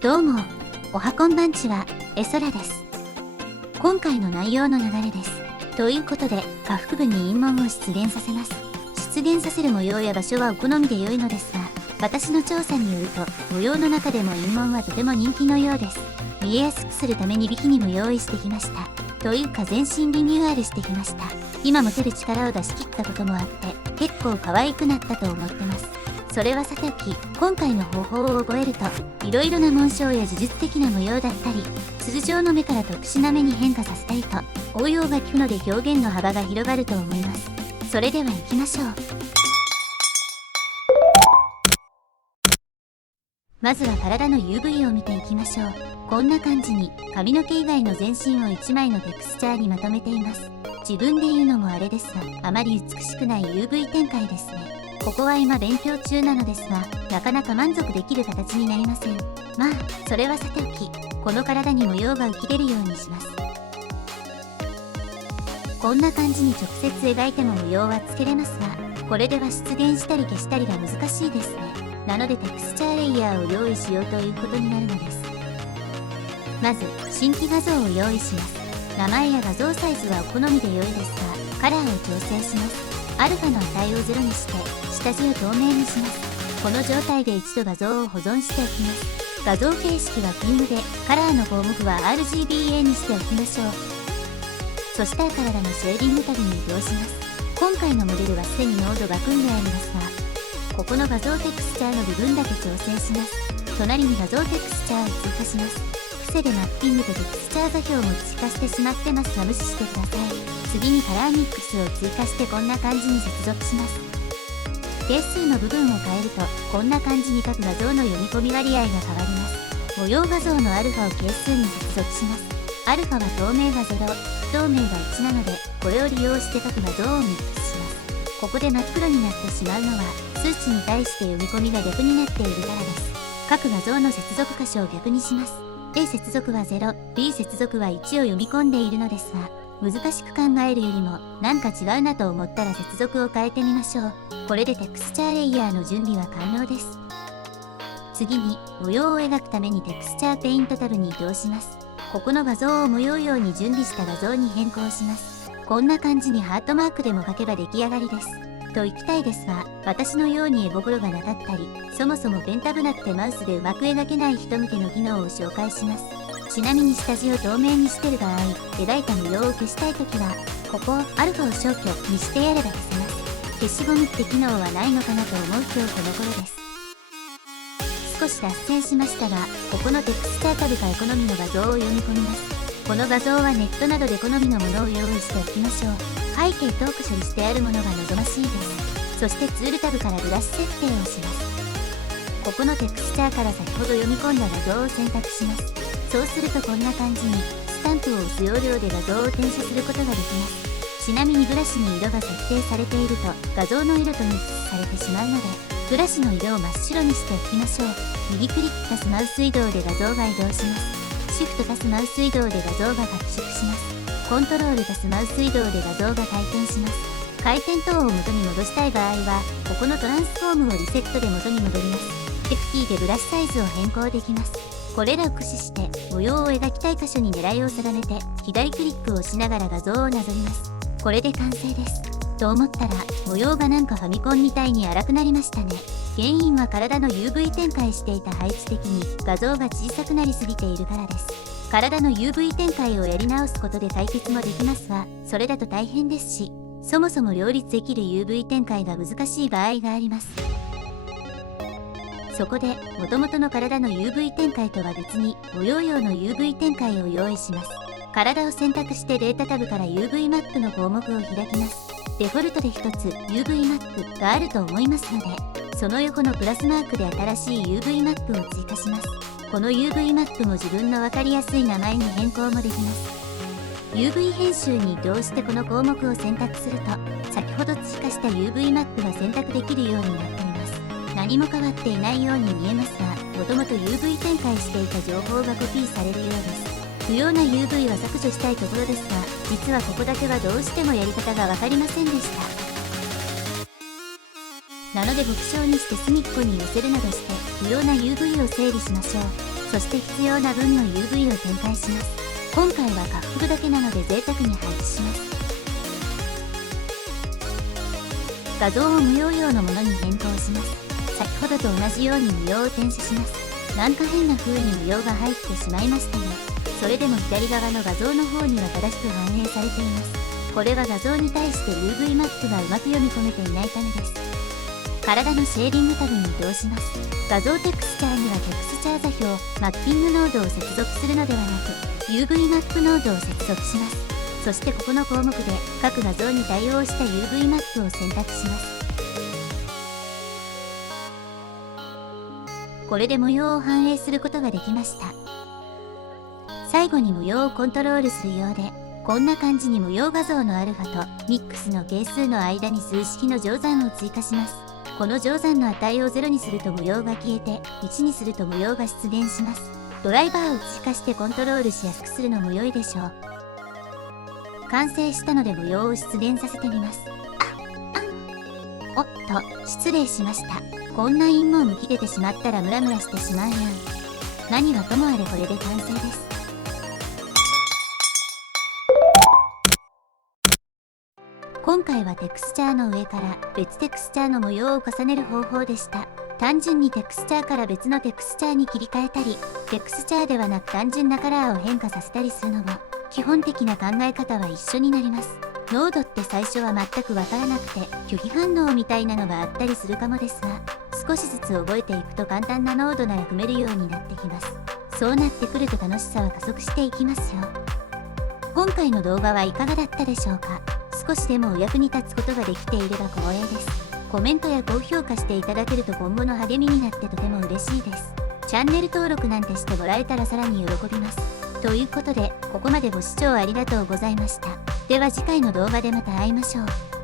どうも、おはこんばんちは、えそらです。今回の内容の流れです。ということで、下腹部に陰紋を出現させます。出現させる模様や場所はお好みで良いのですが、私の調査によると、模様の中でも陰紋はとても人気のようです。見えやすくするためにビキニも用意してきました。というか全身リニューアルしてきました。今持てる力を出し切ったこともあって、結構可愛くなったと思ってます。それはさておき、今回の方法を覚えると、いろいろな紋章や呪術的な模様だったり、通常の目から特殊な目に変化させたりと、応用が効くので表現の幅が広がると思います。それでは行きましょう。まずは体の UV を見ていきましょう。こんな感じに、髪の毛以外の全身を1枚のテクスチャーにまとめています。自分で言うのもあれですが、あまり美しくない UV 展開ですね。ここは今勉強中なのですが、なかなか満足できる形になりません。まあ、それはさておき、この体に模様が浮き出るようにします。こんな感じに直接描いても模様はつけれますが、これでは出現したり消したりが難しいですね。なのでテクスチャーレイヤーを用意しようということになるのです。まず、新規画像を用意します。名前や画像サイズはお好みで良いですが、カラーを調整します。アルファの値を0にして、下地を透明にします。この状態で一度画像を保存しておきます。画像形式はフィルムで、カラーの項目は RGBA にしておきましょう。そしたら体のシェーディングタブに移動します。今回のモデルはすでにノードが組んでありますが、ここの画像テクスチャーの部分だけ調整します。隣に画像テクスチャーを追加します。癖でマッピングとテクスチャー座標も追加してしまってますが無視してください。次にカラーミックスを追加してこんな感じに接続します。係数の部分を変えるとこんな感じに各画像の読み込み割合が変わります。模様画像のアルファを係数に接続します。アルファは透明が0、不透明が1なので、これを利用して各画像をミックスします。ここで真っ黒になってしまうのは数値に対して読み込みが逆になっているからです。各画像の接続箇所を逆にします。A 接続は0、B 接続は1を読み込んでいるのですが、難しく考えるよりもなんか違うなと思ったら接続を変えてみましょう。これでテクスチャーレイヤーの準備は完了です。次に模様を描くためにテクスチャーペイントタブに移動します。ここの画像を模様用に準備した画像に変更します。こんな感じにハートマークでも描けば出来上がりです。と言きたいですが、私のように絵心がなかったり、そもそもペンタブなくてマウスでうまく描けない人向けの機能を紹介します。ちなみに下地を透明にしてる場合、描いた模様を消したいときは、ここをアルファを消去にしてやれば消せます。消しゴムって機能はないのかなと思う今日この頃です。少し脱線しましたが、ここのテクスチャータブから好みの画像を読み込みます。この画像はネットなどで好みのものを用意しておきましょう。背景トーク処理してあるものが望ましいです。そしてツールタブからブラシ設定をします。ここのテクスチャーから先ほど読み込んだ画像を選択します。そうするとこんな感じに、スタンプを押す要領で画像を転写することができます。ちなみにブラシに色が設定されていると、画像の色とミックスされてしまうので、ブラシの色を真っ白にしておきましょう。右クリック+マウス移動で画像が移動します。シフト+マウス移動で画像が拡縮します。コントロール+マウス移動で画像が回転します。回転等を元に戻したい場合は、ここのトランスフォームをリセットで元に戻ります。F キーでブラシサイズを変更できます。これらを駆使して模様を描きたい箇所に狙いを定めて左クリックをしながら画像をなぞります。これで完成です。と思ったら模様がなんかファミコンみたいに荒くなりましたね。原因は体の UV 展開していた配置的に画像が小さくなりすぎているからです。体の UV 展開をやり直すことで解決もできますが、それだと大変ですし、そもそも両立できる UV 展開が難しい場合があります。そこで、元々の体の UV 展開とは別に、模様用の UV 展開を用意します。体を選択してデータタブから UV マップの項目を開きます。デフォルトで一つ UV マップがあると思いますので、その横のプラスマークで新しい UV マップを追加します。この UV マップも自分の分かりやすい名前に変更もできます。UV 編集に移動してこの項目を選択すると、先ほど追加した UV マップが選択できるようになっています。何も変わっていないように見えますが、もともと UV 展開していた情報がコピーされるようです。不要な UV は削除したいところですが、実はここだけはどうしてもやり方が分かりませんでした。なので極小にして隅っこに寄せるなどして不要な UV を整理しましょう。そして必要な分の UV を展開します。今回は下腹部だけなので贅沢に配置します。画像を無用用のものに変更します。先ほどと同じように無用を転写します。なんか変な風に無用が入ってしまいましたが、それでも左側の画像の方には正しく反映されています。これは画像に対して UV マップがうまく読み込めていないためです。体のシェーディングタブに移動します。画像テクスチャーにはテクスチャー座標、マッピングノードを接続するのではなく、UV マップノードを接続します。そしてここの項目で各画像に対応した UV マップを選択します。これで模様を反映することができました。最後に模様をコントロールするようで、こんな感じに模様画像のアルファとミックスの係数の間に数式の乗算を追加します。この乗算の値を0にすると模様が消えて、1にすると模様が出現します。ドライバーを追加してコントロールしやすくするのも良いでしょう。完成したので模様を出現させてみます。おっと、失礼しました。こんな陰もむき出てしまったらムラムラしてしまうやん。何はともあれこれで完成です。今回はテクスチャーの上から別テクスチャーの模様を重ねる方法でした。単純にテクスチャーから別のテクスチャーに切り替えたり、テクスチャーではなく単純なカラーを変化させたりするのも、基本的な考え方は一緒になります。ノードって最初は全くわからなくて拒否反応みたいなのがあったりするかもですが、少しずつ覚えていくと簡単なノードなら踏めるようになってきます。そうなってくると楽しさは加速していきますよ。今回の動画はいかがだったでしょうか。少しでもお役に立つことができていれば光栄です。コメントや高評価していただけると今後の励みになってとても嬉しいです。チャンネル登録なんてしてもらえたらさらに喜びます。ということで、ここまでご視聴ありがとうございました。では次回の動画でまた会いましょう。